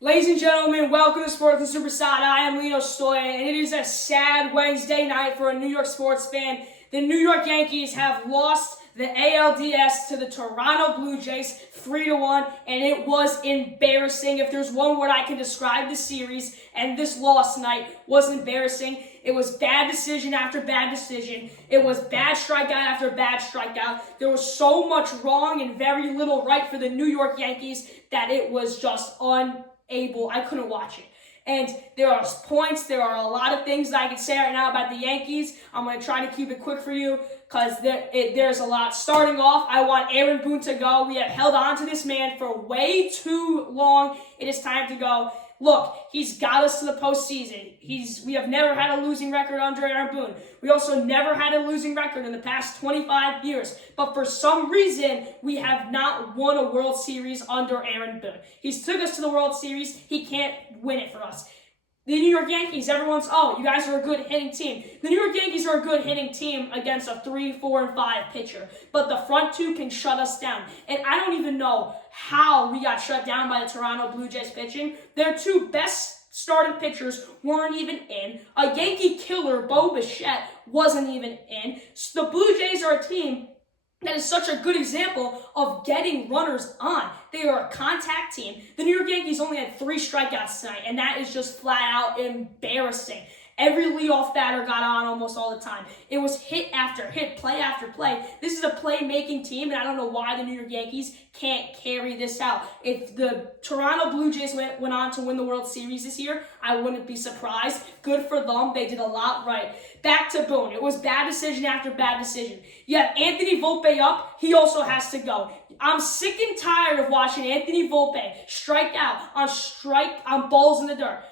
Ladies and gentlemen, welcome to Sports and Soppressata. I am Lino Stoyan, and it is a sad Wednesday night for a New York sports fan. The New York Yankees have lost the ALDS to the Toronto Blue Jays 3-1, and it was embarrassing. If there's one word I can describe the series and this loss tonight was embarrassing. It was bad decision after bad decision. It was bad strikeout after bad strikeout. There was so much wrong and very little right for the New York Yankees that it was just unable. I couldn't watch it. And there are points, there are a lot of things that I can say right now about the Yankees. I'm going to try to keep it quick for you because there's a lot. Starting off, I want Aaron Boone to go. We have held on to this man for way too long. It is time to go. Look, he's got us to the postseason. We have never had a losing record under Aaron Boone. We also never had a losing record in the past 25 years. But for some reason, we have not won a World Series under Aaron Boone. He's took us to the World Series. He can't win it for us. The New York Yankees, everyone's, you guys are a good hitting team. The New York Yankees are a good hitting team against a 3, 4, and 5 pitcher. But the front two can shut us down. And I don't even know how we got shut down by the Toronto Blue Jays pitching. Their two best starting pitchers weren't even in. A Yankee killer, Bo Bichette, wasn't even in. So the Blue Jays are a team that is such a good example of getting runners on. They are a contact team. The New York Yankees only had 3 strikeouts tonight, and that is just flat out embarrassing. Every leadoff batter got on almost all the time. It was hit after hit, play after play. This is a play-making team, and I don't know why the New York Yankees can't carry this out. If the Toronto Blue Jays went on to win the World Series this year, I wouldn't be surprised. Good for them. They did a lot right. Back to Boone. It was bad decision after bad decision. You have Anthony Volpe up. He also has to go. I'm sick and tired of watching Anthony Volpe strike out on balls in the dirt.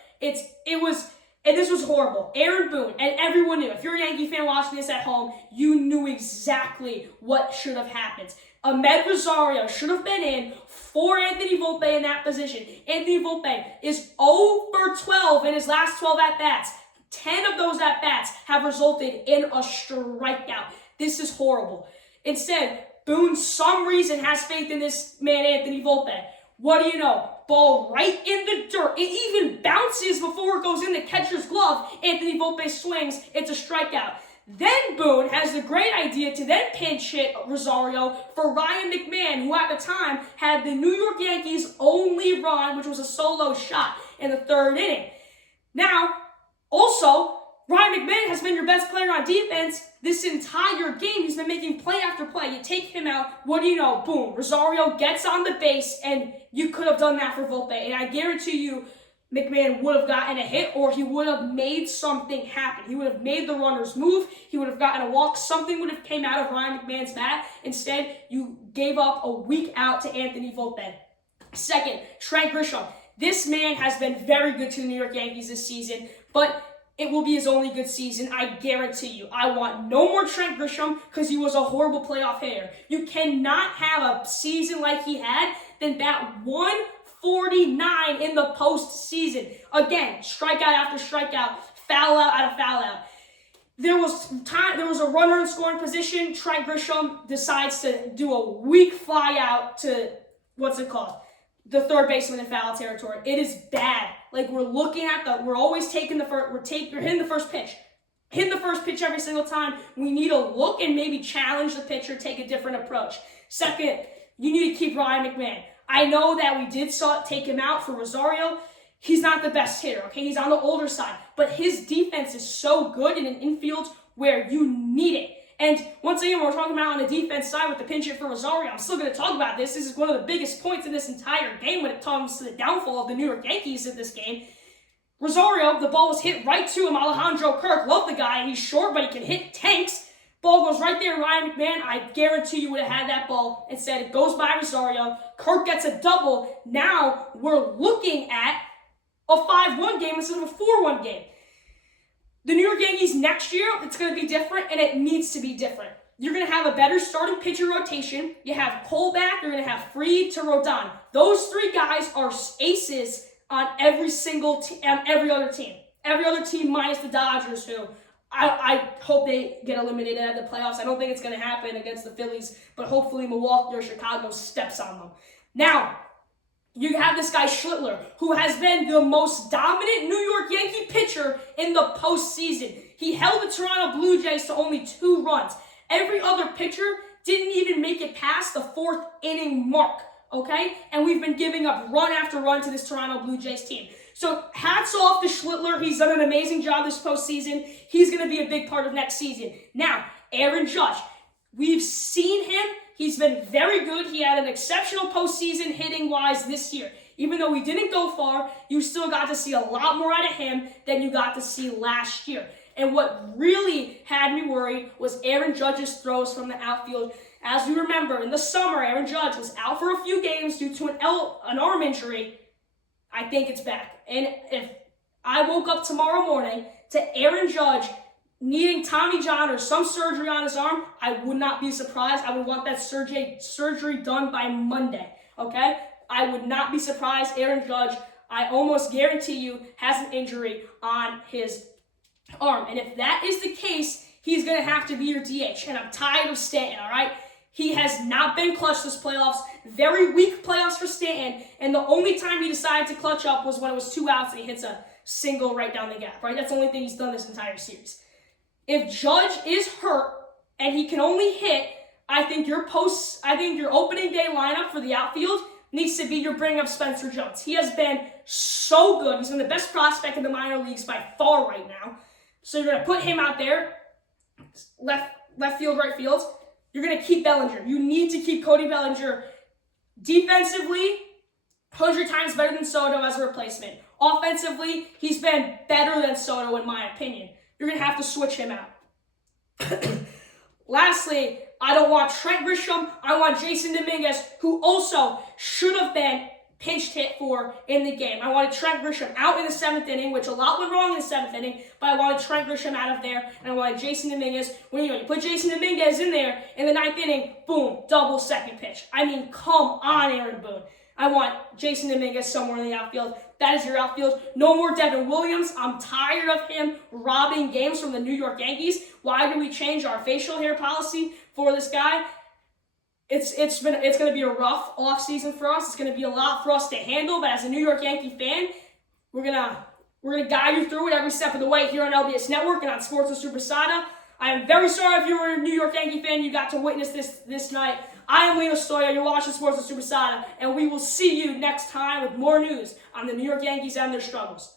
And this was horrible. Aaron Boone, and everyone knew. If you're a Yankee fan watching this at home, you knew exactly what should have happened. Ahmed Rosario should have been in for Anthony Volpe in that position. Anthony Volpe is 0 for 12 in his last 12 at-bats. 10 of those at-bats have resulted in a strikeout. This is horrible. Instead, Boone, some reason, has faith in this man, Anthony Volpe. What do you know? Ball right in the dirt. It even bounces before it goes in the catcher's glove. Anthony Volpe swings. It's a strikeout. Then Boone has the great idea to then pinch hit Rosario for Ryan McMahon, who at the time had the New York Yankees' only run, which was a solo shot in the 3rd inning. Now, also, Ryan McMahon has been your best player on defense this entire game. He's been making play after play. You take him out, what do you know? Boom. Rosario gets on the base, and you could have done that for Volpe. And I guarantee you, McMahon would have gotten a hit, or he would have made something happen. He would have made the runners move. He would have gotten a walk. Something would have came out of Ryan McMahon's bat. Instead, you gave up a weak out to Anthony Volpe. Second, Trent Grisham. This man has been very good to the New York Yankees this season, but it will be his only good season, I guarantee you. I want no more Trent Grisham because he was a horrible playoff hitter. You cannot have a season like he had, then bat 149 in the postseason. Again, strikeout after strikeout, foul out out of foul out. There was a runner in scoring position. Trent Grisham decides to do a weak fly out to, the third baseman in foul territory. It is bad. Like, we're always taking we're hitting the first pitch. Hitting the first pitch every single time. We need to look and maybe challenge the pitcher, take a different approach. Second, you need to keep Ryan McMahon. I know that we did take him out for Rosario. He's not the best hitter, okay? He's on the older side. But his defense is so good in an infield where you need it. And once again, we're talking about on the defense side with the pinch hit for Rosario. I'm still going to talk about this. This is one of the biggest points in this entire game when it comes to the downfall of the New York Yankees in this game. Rosario, the ball was hit right to him. Alejandro Kirk, love the guy. He's short, but he can hit tanks. Ball goes right there, Ryan McMahon. I guarantee you would have had that ball. Instead, it goes by Rosario. Kirk gets a double. Now we're looking at a 5-1 game instead of a 4-1 game. The New York Yankees next year, it's going to be different, and it needs to be different. You're going to have a better starting pitcher rotation. You have Cole back. You're going to have Fried to Rodon. Those 3 guys are aces on every other team. Every other team minus the Dodgers, who I hope they get eliminated out of the playoffs. I don't think it's going to happen against the Phillies, but hopefully Milwaukee or Chicago steps on them. Now, You have this guy Schlittler, who has been the most dominant New York Yankee pitcher in the postseason. He held the Toronto Blue Jays to only 2 runs. Every other pitcher didn't even make it past the 4th inning mark, okay? And we've been giving up run after run to this Toronto Blue Jays team. So hats off to Schlittler. He's done an amazing job this postseason. He's going to be a big part of next season. Now, Aaron Judge. We've seen him. He's been very good. He had an exceptional postseason hitting-wise this year. Even though we didn't go far, you still got to see a lot more out of him than you got to see last year. And what really had me worried was Aaron Judge's throws from the outfield. As you remember, in the summer, Aaron Judge was out for a few games due to an arm injury. I think it's back. And if I woke up tomorrow morning to Aaron Judge needing Tommy John or some surgery on his arm, I would not be surprised. I would want that surgery done by Monday, okay? I would not be surprised. Aaron Judge, I almost guarantee you, has an injury on his arm. And if that is the case, he's going to have to be your DH. And I'm tired of Stanton, all right? He has not been clutch this playoffs. Very weak playoffs for Stanton. And the only time he decided to clutch up was when it was 2 outs and he hits a single right down the gap, right? That's the only thing he's done this entire series. If Judge is hurt and he can only hit, I think your opening day lineup for the outfield needs to be your bring up Spencer Jones. He has been so good. He's been the best prospect in the minor leagues by far right now. So you're going to put him out there, left field, right field. You're going to keep Bellinger. You need to keep Cody Bellinger defensively 100 times better than Soto as a replacement. Offensively, he's been better than Soto in my opinion. You're going to have to switch him out. Lastly, I don't want Trent Grisham. I want Jason Dominguez, who also should have been pinch hit for in the game. I wanted Trent Grisham out in the 7th inning, which a lot went wrong in the 7th inning, but I wanted Trent Grisham out of there, and I wanted Jason Dominguez. When you put Jason Dominguez in there in the 9th inning, boom, double second pitch. I mean, come on, Aaron Boone. I want Jason Dominguez somewhere in the outfield. That is your outfield. No more Devin Williams. I'm tired of him robbing games from the New York Yankees. Why do we change our facial hair policy for this guy? It's going to be a rough offseason for us. It's going to be a lot for us to handle. But as a New York Yankee fan, we're gonna guide you through it every step of the way here on LBS Network and on Sports with Soppressata. I am very sorry if you were a New York Yankee fan. You got to witness this night. I am Lino Stoya. You're watching Sports with Soppressata, and we will see you next time with more news on the New York Yankees and their struggles.